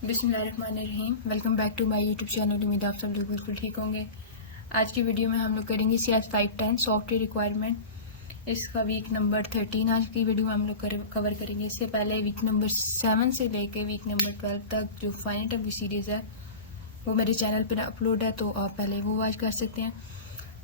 बिस्मिल्लाहिर्रहमानिर्रहीम। Welcome back to my YouTube channel. उम्मीद आप सब लोग बिल्कुल ठीक होंगे। आज की वीडियो में हम लोग करेंगे CS 510 सॉफ्टवेयर रिक्वायरमेंट। इसका वीक नंबर 13 आज की वीडियो में हम लोग कवर करेंगे। इससे पहले वीक नंबर 7 से लेके वीक नंबर 12 तक जो फाइनल टर्म की सीरीज़ है वो मेरे चैनल पर अपलोड है, तो आप पहले वो वॉच कर सकते हैं।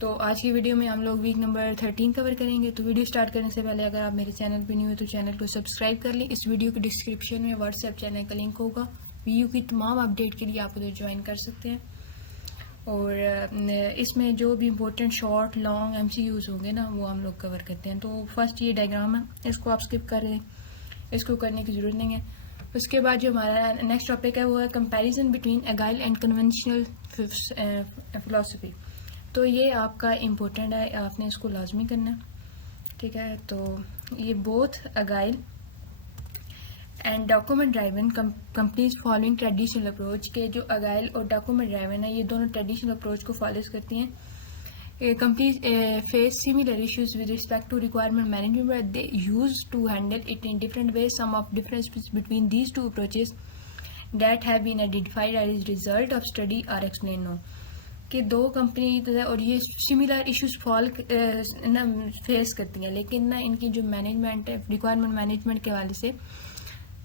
तो आज की वीडियो में हम लोग वीक नंबर 13 कवर करेंगे। तो वीडियो स्टार्ट करने से पहले अगर आप मेरे चैनल पर न्यू हो तो चैनल को सब्सक्राइब कर लें। इस वीडियो के डिस्क्रिप्शन में व्हाट्सएप चैनल का लिंक होगा। वीडियो की तमाम अपडेट के लिए आप उधर ज्वाइन कर सकते हैं। और इसमें जो भी इम्पोर्टेंट शॉर्ट लॉन्ग MCQs होंगे ना वो हम लोग कवर करते हैं। तो फर्स्ट ये डायग्राम है, इसको आप स्किप कर दें, इसको करने की ज़रूरत नहीं है। उसके बाद जो हमारा नेक्स्ट टॉपिक है वो है comparison between agile and conventional philosophy. तो ये आपका इम्पोर्टेंट है, आपने इसको लाजमी करना है, ठीक है। तो ये both agile and document driven companies following traditional approach के जो अगाइल और डॉक्यूमेंट ड्राइवन है ये दोनों ट्रेडिशनल अप्रोच को फॉलो करती हैं। Companies face similar issues with respect to requirement management but they use to handle it in different ways. Some of difference between these two approaches that have been identified as result of study are explain no. कि दो company और ये similar issues face करती हैं, लेकिन ना इनकी जो मैनेजमेंट है रिक्वायरमेंट मैनेजमेंट के हवाले से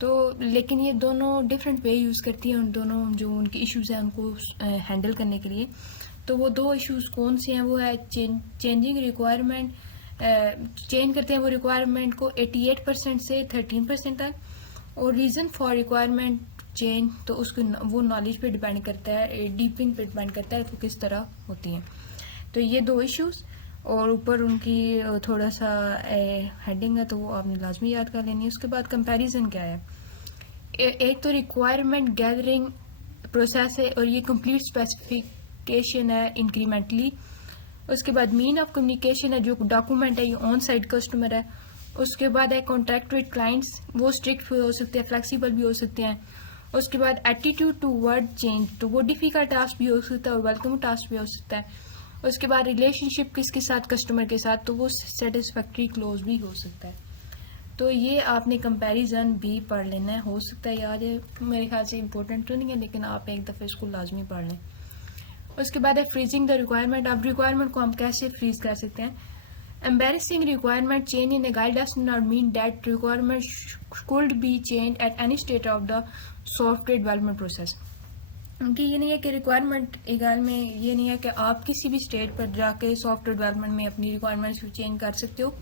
तो लेकिन ये दोनों डिफरेंट वे यूज़ करती हैं। उन दोनों जो उनके इश्यूज़ हैं उनको हैंडल करने के लिए। तो वो दो इश्यूज़ कौन से हैं? वो है चेंजिंग रिक्वायरमेंट, चेंज करते हैं वो रिक्वायरमेंट को 88% से 13% तक। और रीज़न फॉर रिक्वायरमेंट चेंज तो उसको वो नॉलेज पे डिपेंड करता है, डीपिंग पे डिपेंड करता है तो किस तरह होती हैं। तो ये दो इश्यूज़ और ऊपर उनकी थोड़ा सा हेडिंग है तो वो आपने लाजमी याद कर लेनी है। उसके बाद कंपैरिजन क्या है? एक तो रिक्वायरमेंट गैदरिंग प्रोसेस है और ये कंप्लीट स्पेसिफिकेशन है इंक्रीमेंटली। उसके बाद मीन ऑफ कम्युनिकेशन है, जो डॉक्यूमेंट है ये ऑन साइट कस्टमर है। उसके बाद है कॉन्ट्रैक्ट विद क्लाइंट्स, वो स्ट्रिक्ट भी हो सकते हैं, फ्लेक्सिबल भी हो सकते हैं। उसके बाद एटीट्यूड टू वर्ड चेंज, तो वो डिफिकल्ट टास्क भी हो सकता है और वेलकम टास्क भी हो सकता है। उसके बाद रिलेशनशिप किसके साथ? कस्टमर के साथ, तो वो सेटिस्फैक्ट्री क्लोज भी हो सकता है। तो ये आपने कंपैरिजन भी पढ़ लेना है। हो सकता है याद है, मेरे ख्याल से इम्पोर्टेंट तो नहीं है लेकिन आप एक दफ़े इसको लाजमी पढ़ लें। उसके बाद है फ्रीजिंग द रिक्वायरमेंट। अब रिक्वायरमेंट को हम कैसे फ्रीज कर सकते हैं? Embarrassing requirement change in a guide does not mean that requirement could be change at any state of the software development process. क्योंकि ये नहीं है कि रिक्वायरमेंट एगाइल में ये नहीं है कि आप किसी भी स्टेट पर जाके सॉफ्टवेयर डेवलपमेंट में अपनी रिक्वायरमेंट्स को चेंज कर सकते हो।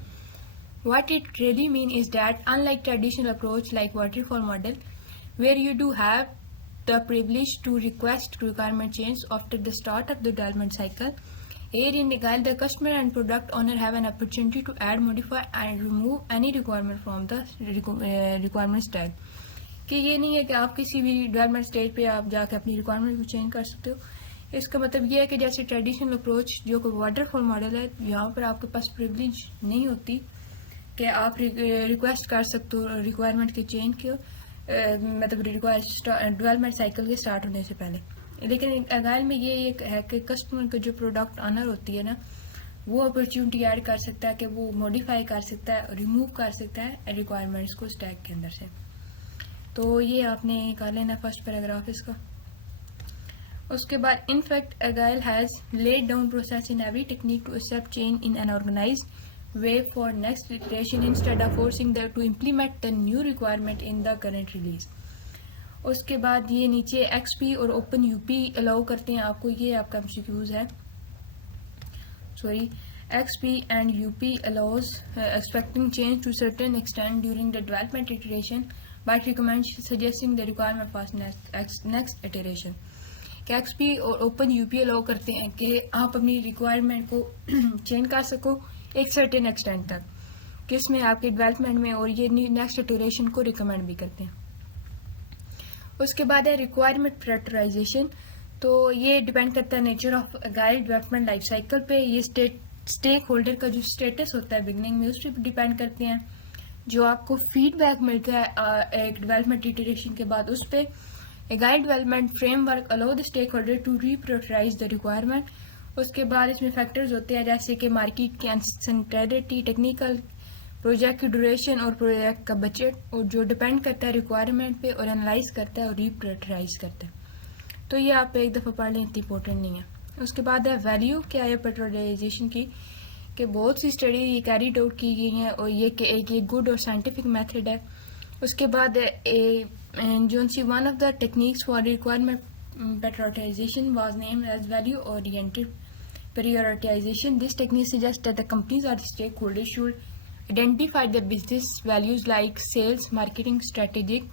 What it really means is that unlike traditional approach like waterfall model, where you do have the privilege to request requirement change after the start of the development cycle, here in Agile the customer and product owner have an opportunity to add, modify and remove any requirement from the requirement tag. कि ये नहीं है कि आप किसी भी development stage पे आप जाके अपनी रिक्वायरमेंट को चेंज कर सकते हो। इसका मतलब ये है कि जैसे ट्रेडिशनल अप्रोच जो कि वाटरफॉल मॉडल है, यहाँ पर आपके पास प्रिविलेज नहीं होती कि आप रिक्वेस्ट कर सकते हो रिक्वायरमेंट के चेंज के मतलब डेवलपमेंट साइकिल के स्टार्ट होने से पहले। लेकिन अगाइल में ये एक है कि कस्टमर का जो प्रोडक्ट ऑनर होती है ना वो अपॉर्चुनिटी ऐड कर सकता है कि वो मॉडिफाई कर सकता है, रिमूव कर सकता है रिक्वायरमेंट्स को स्टैक के अंदर से। तो ये आपने कर लेना फर्स्ट पैराग्राफ इसका। उसके बाद in fact agile has laid down process in every technique to accept change in an organised way for next iteration instead of forcing them to implement the new requirement in the current release. उसके बाद ये नीचे XP और OpenUP allow करते हैं आपको, ये आपका MCQs है। XP and UP allows expecting change to certain extent during the development iteration but recommends suggesting the requirement for next iteration. XP और OpenUP अलाउ करते हैं कि आप अपनी रिक्वायरमेंट को चेंज कर सको एक सर्टेन एक्सटेंट तक, किसमें आपके डेवलपमेंट में, और ये नेक्स्ट इटरेशन को रिकमेंड भी करते हैं। उसके बाद है रिक्वायरमेंट प्रायोरिटाइजेशन। तो ये डिपेंड करता है nature of guide development life cycle पे। ये स्टेक होल्डर का जो स्टेटस होता है बिगनिंग में उस पर डिपेंड करते हैं। जो आपको फीडबैक मिलता है एक डेवलपमेंट इटरेशन के बाद उस पर guide development framework allow the stakeholder to reprioritise the requirement. उसके बाद इसमें फैक्टर्स होते हैं जैसे कि मार्केट की अनसर्टेनिटी, टेक्निकल प्रोजेक्ट की ड्यूरेशन और प्रोजेक्ट का बजट, और जो डिपेंड करता है रिक्वायरमेंट पे और एनालाइज करता है और रिप्रायोरिटाइज करता है। तो ये आप एक दफ़ा पढ़ लें, इतनी इंपॉर्टेंट नहीं है। उसके बाद है वैल्यू क्या है प्रायोरिटाइजेशन की, कि बहुत सी स्टडी ये कैरीड आउट की गई हैं और ये कि एक ये गुड और साइंटिफिक मेथड है। उसके बाद जो सी one of the techniques for requirement prioritisation was named as value oriented prioritization. This technique suggests that the companies or stakeholders should identify the business values like sales, marketing, strategic.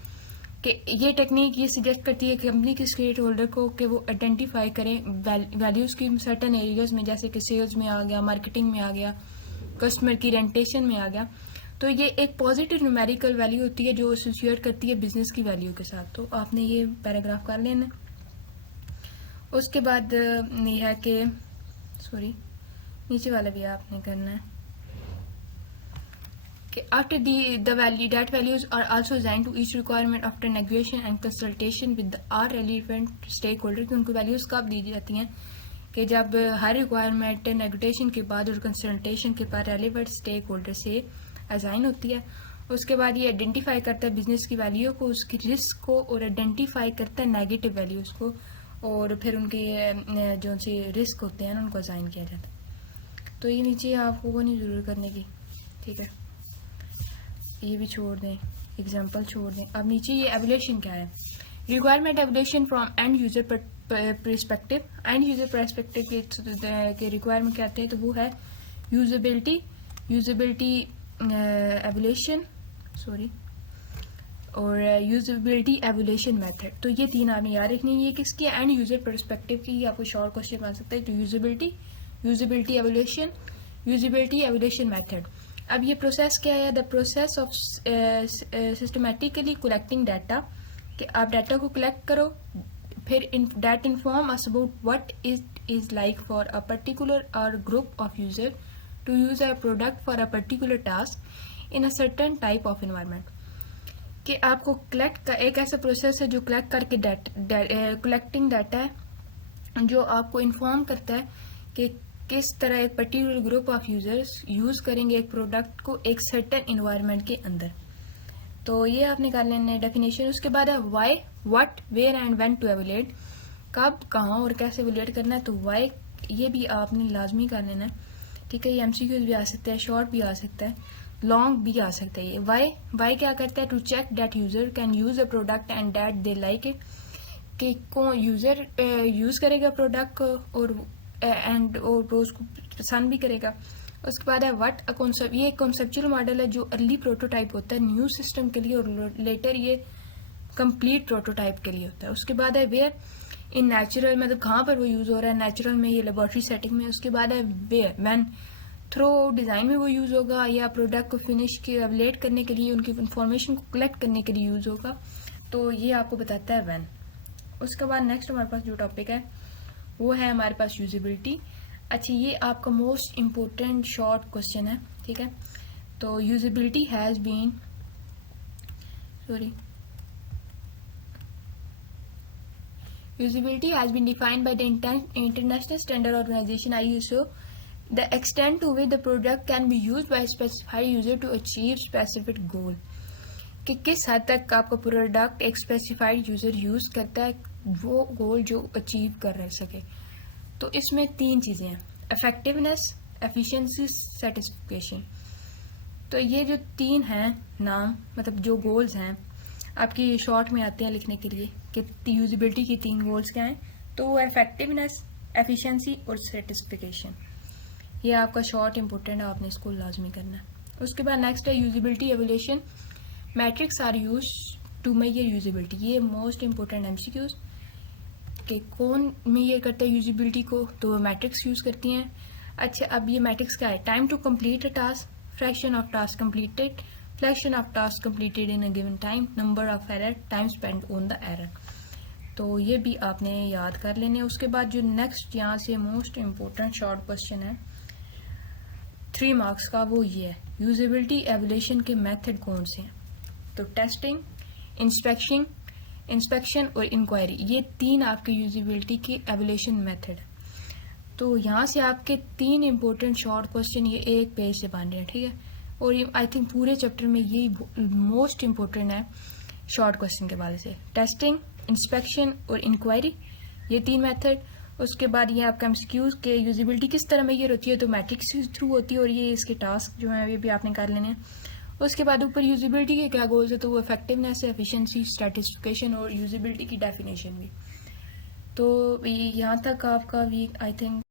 कि ये technique ये suggest करती है कि company के stake holder को कि वो आइडेंटिफाई करें वैल्यूज़ की सर्टन एरियाज में, जैसे कि सेल्स में आ गया, मार्केटिंग में आ गया, कस्टमर की रेंटेशन में आ गया। तो ये एक पॉजिटिव न्यूमेरिकल वैल्यू होती है जो एसोसिएट करती है बिजनेस की वैल्यू के साथ। तो आपने ये पैराग्राफ कर लेना। उसके बाद ये है कि नीचे वाला भी आपने करना है कि after the value that values are also assigned to each requirement after negotiation and consultation with our relevant stake holder. कि उनको वैल्यूज कब दी जाती हैं कि जब हर रिक्वायरमेंट नेगोशिएशन के बाद और कंसल्टेशन के बाद रेलिवेंट स्टेक होल्डर से असाइन होती है। उसके बाद ये आइडेंटिफाई करता है बिजनेस की वैल्यू को, उसकी रिस्क को, और आइडेंटिफाई करता है नेगेटिव वैल्यूज को, और फिर उनके जो से रिस्क होते हैं ना उनको असाइन किया जाता है। तो ये नीचे आपको वो नहीं ज़रूर करने की, ठीक है, ये भी छोड़ दें, एग्जांपल छोड़ दें। अब नीचे ये एवल्यूशन क्या है, requirement evolution from and user perspective. And user perspective के रिक्वायरमेंट क्या आते हैं, तो वो है यूजेबिलिटी एवल्यूशन और यूजेबिलिटी एवल्यूशन मेथड। तो ये तीन आपने याद रखनी है। ये किसकी है, एंड यूजर परस्पेक्टिव की। आपको शॉर्ट क्वेश्चन बन सकता है। तो यूजेबिलिटी एवल्यूशन मेथड। अब ये प्रोसेस क्या है, the process of systematically collecting data, कि आप डाटा को कलेक्ट करो, फिर that inform us about what is like for a particular or group of user to use a product for a particular task in a certain type of environment. कि आपको collect का एक ऐसा process है जो collect करके collecting data है जो आपको इन्फॉर्म करता है कि किस तरह एक particular group of users use करेंगे एक प्रोडक्ट को एक सर्टेन इन्वायरमेंट के अंदर। तो ये आपने कर लेना है डेफिनेशन। उसके बाद है why, what, where and when to evaluate, कब, कहाँ और कैसे एवल्यूएट करना है। तो वाई ये भी आपने लाजमी कर लेना है, ठीक है। ये एमसीक्यूज भी आ सकता है, शॉर्ट भी आ सकता है, लॉन्ग भी आ सकता है। ये वाई क्या करता है, to check that user can use a product and that they like it, कि कौन यूजर यूज करेगा प्रोडक्ट को और वो उसको पसंद भी करेगा। उसके बाद है व्हाट, अ कॉन्सेप्ट, ये एक कॉन्सेप्चुअल मॉडल है जो अर्ली प्रोटोटाइप होता है न्यू सिस्टम के लिए, और लेटर ये कंप्लीट प्रोटोटाइप के लिए होता है। उसके बाद है वेयर, इन नेचुरल, मतलब कहाँ पर वो यूज हो रहा है, नेचुरल में, ये लेबोरेटरी सेटिंग में। उसके बाद है वेयर, व्हेन, थ्रू डिज़ाइन में वो यूज़ होगा, या प्रोडक्ट को फिनिश के एवलेट करने के लिए, उनकी इंफॉर्मेशन को कलेक्ट करने के लिए यूज़ होगा। तो ये आपको बताता है व्हेन। उसके बाद नेक्स्ट हमारे पास जो टॉपिक है वो है हमारे पास यूजेबिलिटी। अच्छा, ये आपका मोस्ट इम्पोर्टेंट शॉर्ट क्वेश्चन है, ठीक है। तो usability has been defined by the International Standard Organization ISO, the extent to which the product can be used by a specified user to achieve specific goal, कि किस हद तक आपका product एक स्पेसिफाइड यूजर यूज करता है वो गोल जो अचीव कर सके। तो इसमें तीन चीजें हैं, इफेक्टिवनेस, एफिशिएंसी, सेटिस्फिकेशन। तो ये जो तीन हैं नाम, मतलब जो गोल्स हैं आपकी शॉर्ट में आते हैं लिखने के लिए कि यूजिबिलिटी की तीन गोल्स क्या हैं, तो वो इफेक्टिवनेस, एफिशिएंसी और सेटिस्फिकेशन। ये आपका शॉर्ट इंपॉर्टेंट है, आपने इसको लाजमी करना है। उसके बाद नेक्स्ट है usability evaluation, metrics are use to measure usability. ये मोस्ट इंपॉर्टेंट एमसीक्यूज कि कौन मेजर करता है यूजिबिलिटी को, तो मैट्रिक्स यूज करती हैं। अच्छा, अब ये मैट्रिक्स क्या है, time to complete a task, fraction of task completed, fraction of task completed in a given time, number of error, time spend on the error. तो ये भी आपने याद कर लेने। उसके बाद जो नेक्स्ट यहाँ से मोस्ट इम्पोर्टेंट शॉर्ट क्वेश्चन है 3 मार्क्स का, वो ये है यूजेबिलिटी एवल्यूएशन के मेथड कौन से हैं। तो टेस्टिंग, इंस्पेक्शन और इंक्वायरी, ये तीन आपके यूजेबिलिटी के एवल्यूएशन मेथड। तो यहाँ से आपके 3 इंपॉर्टेंट शॉर्ट क्वेश्चन ये एक पेज से बन रहे हैं, ठीक है। और ये आई थिंक पूरे चैप्टर में यही मोस्ट इम्पोर्टेंट है शॉर्ट क्वेश्चन के वाले से। टेस्टिंग, इंस्पेक्शन और इंक्वायरी, ये 3 मेथड। उसके बाद ये आपका एमसीक्यूज के यूजिबिलिटी किस तरह मेजर होती है, तो मैट्रिक्स के थ्रू होती है, और ये इसके टास्क जो है ये भी आपने कर लेने हैं। उसके बाद ऊपर यूजिबिलिटी के क्या गोल्स है, तो वो इफेक्टिवनेस, एफिशिएंसी, स्टैटिस्टिफिकेशन और यूजिबिलिटी की डेफिनेशन भी। तो यहाँ तक आपका वीक आई थिंक